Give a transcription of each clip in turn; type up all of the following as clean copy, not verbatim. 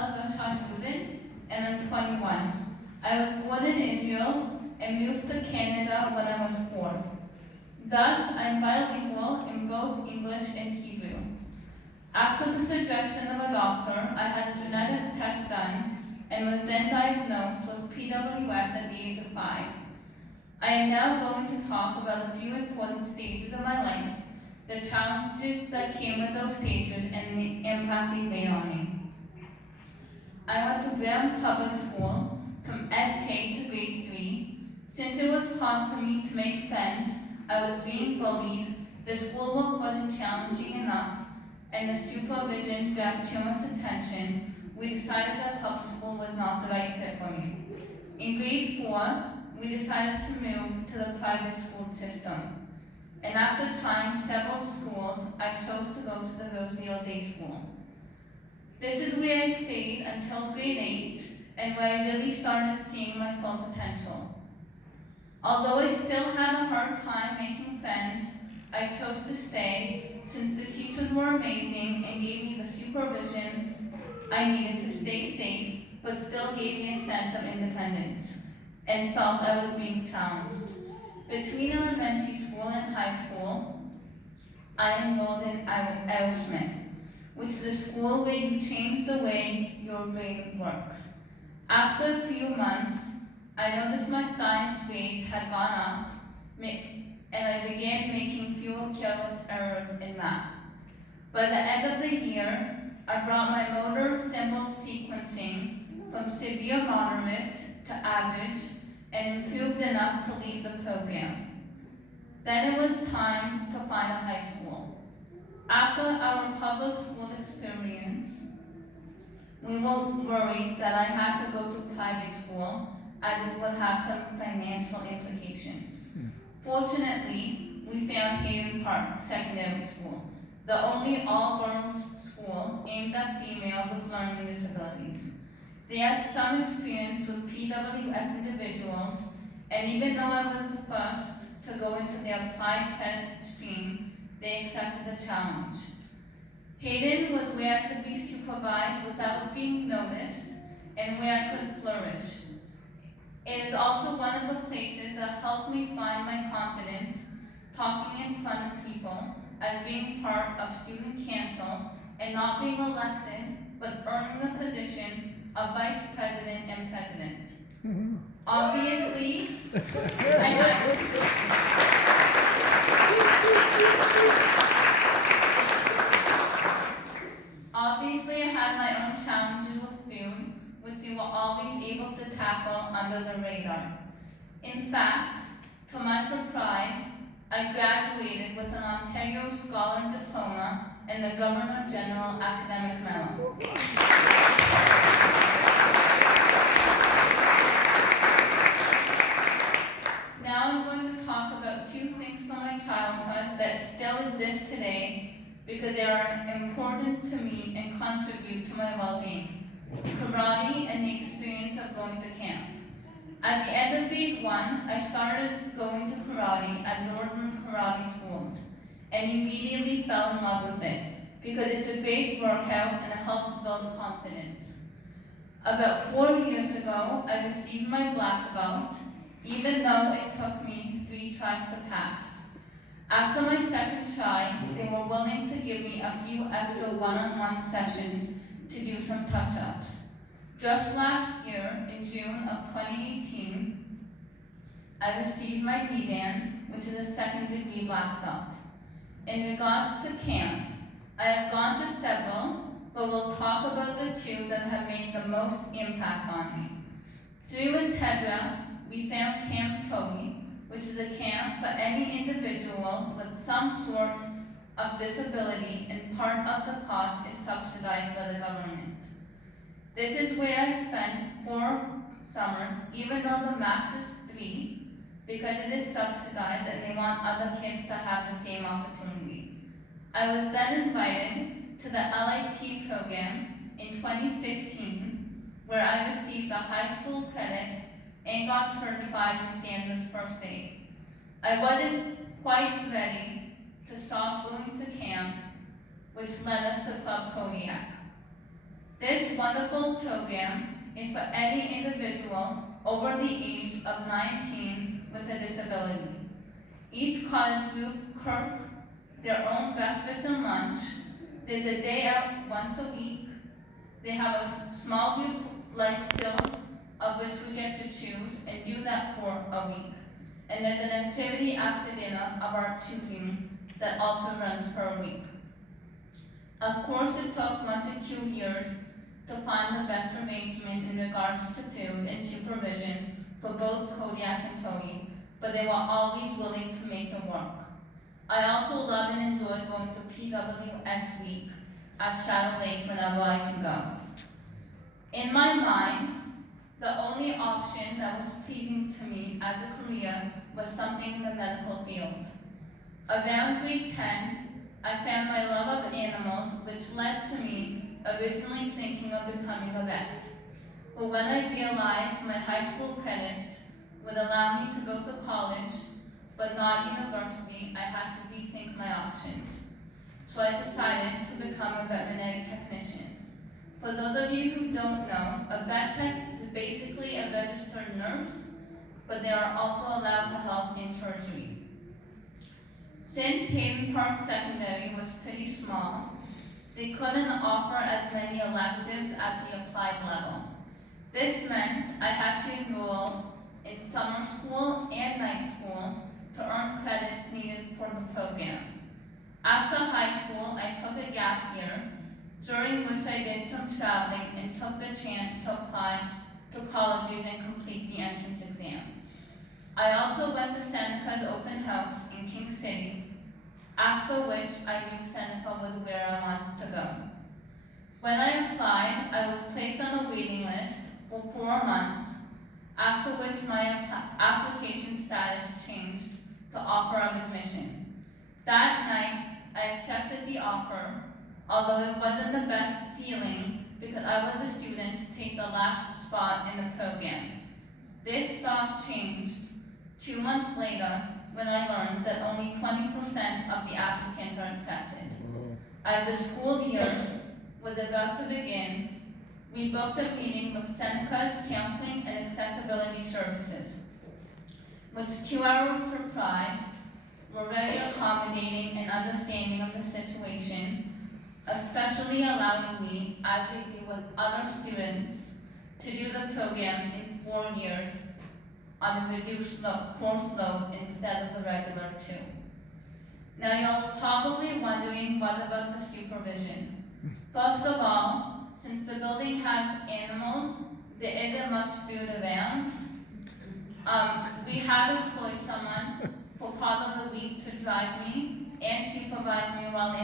Elah Gershon Rubin, and I'm 21. I was born in Israel and moved to Canada when I was 4. Thus, I'm bilingual in both English and Hebrew. After the suggestion of a doctor, I had a genetic test done and was then diagnosed with PWS at the age of 5. I am now going to talk about a few important stages of my life, the challenges that came with those stages, and the impact they made on me. I went to Brown Public School from SK to grade 3. Since it was hard for me to make friends, I was being bullied, the schoolwork wasn't challenging enough, and the supervision grabbed too much attention, we decided that public school was not the right fit for me. In grade 4, we decided to move to the private school system. And after trying several schools, I chose to go to the Rosedale Day School. This is where I stayed until grade 8, and where I really started seeing my full potential. Although I still had a hard time making friends, I chose to stay since the teachers were amazing and gave me the supervision I needed to stay safe, but still gave me a sense of independence and felt I was being challenged. Between elementary school and high school, I enrolled in Elah, which is a school where you change the way your brain works. After a few months, I noticed my science grades had gone up, and I began making fewer careless errors in math. By the end of the year, I brought my motor symbol sequencing from severe moderate to average and improved enough to lead the program. Then it was time to find a high school. After our public school experience, we were worried that I had to go to private school as it would have some financial implications. Fortunately, we found Hayden Park Secondary School, the only all-girls school aimed at females with learning disabilities. They had some experience with PWS individuals, and even though I was the first to go into their applied credit stream, they accepted the challenge. Hayden was where I could be supervised without being noticed, and where I could flourish. It is also one of the places that helped me find my confidence talking in front of people, as being part of student council and not being elected, but earning the position of vice president and president. Obviously, I had my own challenges with food, which we were always able to tackle under the radar. In fact, to my surprise, I graduated with an Ontario Scholar Diploma and the Governor General Academic Medal. Now I'm going to talk about 2 things from my childhood that still exist today because they are important to me and contribute to my well-being: karate and the experience of going to camp. At the end of grade 1, I started going to karate at Northern Karate Schools and immediately fell in love with it because it's a great workout and it helps build confidence. About 4 years ago, I received my black belt, even though it took me 3 tries to pass. After my second try, they were willing to give me a few extra one-on-one sessions to do some touch-ups. Just last year, in June of 2018, I received my BDAN, which is a 2nd degree black belt. In regards to camp, I have gone to several, but we'll talk about the 2 that have made the most impact on me. Through Integra, we found Camp Toby, which is a camp for any individual with some sort of disability, and part of the cost is subsidized by the government. This is where I spent 4 summers, even though the max is 3, because it is subsidized and they want other kids to have the same opportunity. I was then invited to the LIT program in 2015, where I received a high school credit and got certified in standard first aid. I wasn't quite ready to stop going to camp, which led us to Club Kodiak. This wonderful program is for any individual over the age of 19 with a disability. Each college group cook their own breakfast and lunch. There's a day out once a week. They have a small group life skills of which we get to choose and do that for a week. And there's an activity after dinner of our choosing that also runs for a week. Of course, it took 1 to 2 years to find the best arrangement in regards to food and supervision for both Kodiak and Toei, but they were always willing to make it work. I also love and enjoy going to PWS week at Shadow Lake whenever I can go. In my mind, the only option that was pleasing to me as a career was something in the medical field. Around grade 10, I found my love of animals, which led to me originally thinking of becoming a vet. But when I realized my high school credits would allow me to go to college, but not university, I had to rethink my options. So I decided to become a veterinary technician. For those of you who don't know, a vet tech is basically a registered nurse, but they are also allowed to help in surgery. Since Hayden Park Secondary was pretty small, they couldn't offer as many electives at the applied level. This meant I had to enroll in summer school and night school to earn credits needed for the program. After high school, I took a gap year, during which I did some traveling and took the chance to apply to colleges and complete the entrance exam. I also went to Seneca's open house in King City, after which I knew Seneca was where I wanted to go. When I applied, I was placed on a waiting list for 4 months, after which my application status changed to offer of admission. That night, I accepted the offer, although it wasn't the best feeling because I was a student to take the last spot in the program. This thought changed 2 months later when I learned that only 20% of the applicants are accepted. As the school year was about to begin, we booked a meeting with Seneca's Counseling and Accessibility Services, which, to our surprise, were very accommodating and understanding of the situation, especially allowing me, as they do with other students, to do the program in 4 years on a reduced course load instead of the regular 2. Now you're probably wondering what about the supervision. First of all, since the building has animals, there isn't much food around. We have employed someone for part of the week to drive me and supervise me while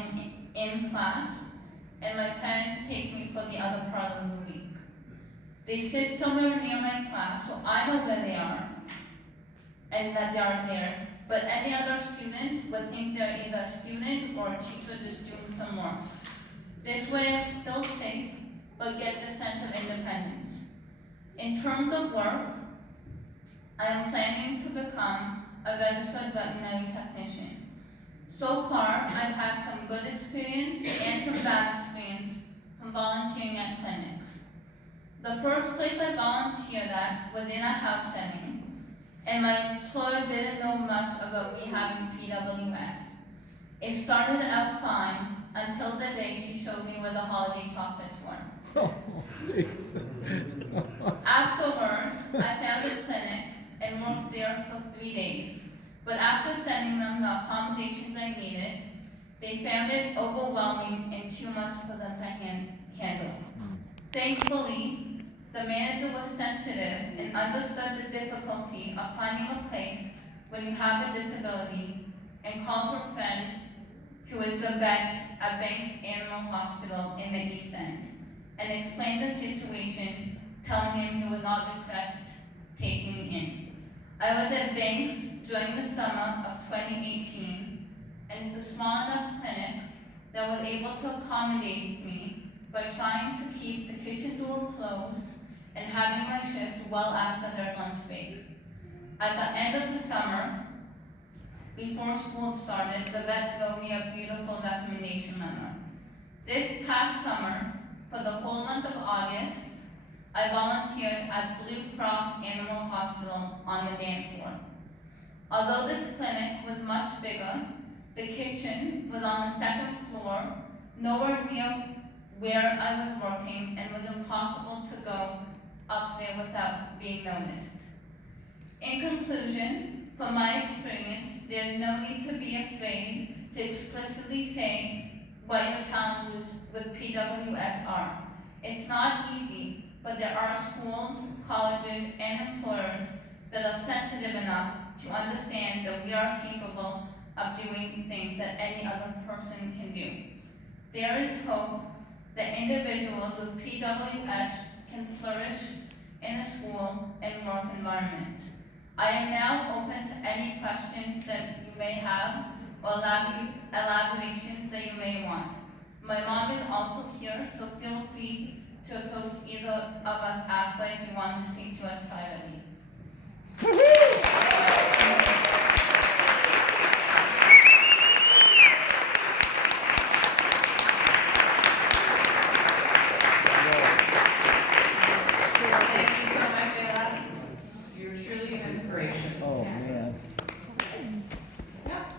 in class, and my parents take me for the other part of the week. They sit somewhere near my class, so I know where they are and that they are there, but any other student would think they're either a student or a teacher just doing some work. This way I'm still safe, but get the sense of independence. In terms of work, I am planning to become a registered veterinary technician. So far, I've had some good experience and some bad experience from volunteering at clinics. The first place I volunteered at was in a house setting, and my employer didn't know much about me having PWS. It started out fine until the day she showed me where the holiday chocolates were. Oh, Jesus. Afterwards, I found a clinic and worked there for 3 days. But after sending them the accommodations I needed, they found it overwhelming and too much for them to handle. Thankfully, the manager was sensitive and understood the difficulty of finding a place when you have a disability and called her friend, who is the vet at Banks Animal Hospital in the East End, and explained the situation, telling him he would not regret taking me in. I was at Banks during the summer of 2018, and it's a small enough clinic that was able to accommodate me by trying to keep the kitchen door closed and having my shift well after their lunch break. At the end of the summer, before school started, the vet wrote me a beautiful recommendation letter. This past summer, for for the whole month of August, I volunteered at Blue Cross Animal Hospital on the Danforth. Although this clinic was much bigger, the kitchen was on the second floor, nowhere near where I was working, and was impossible to go up there without being noticed. In conclusion, from my experience, there's no need to be afraid to explicitly say what your challenges with PWS are. It's not easy, but there are schools, colleges, and employers that are sensitive enough to understand that we are capable of doing things that any other person can do. There is hope that individuals with PWS can flourish in a school and work environment. I am now open to any questions that you may have or elaborations that you may want. My mom is also here, so feel free to approach either of us after if you want to speak to us privately.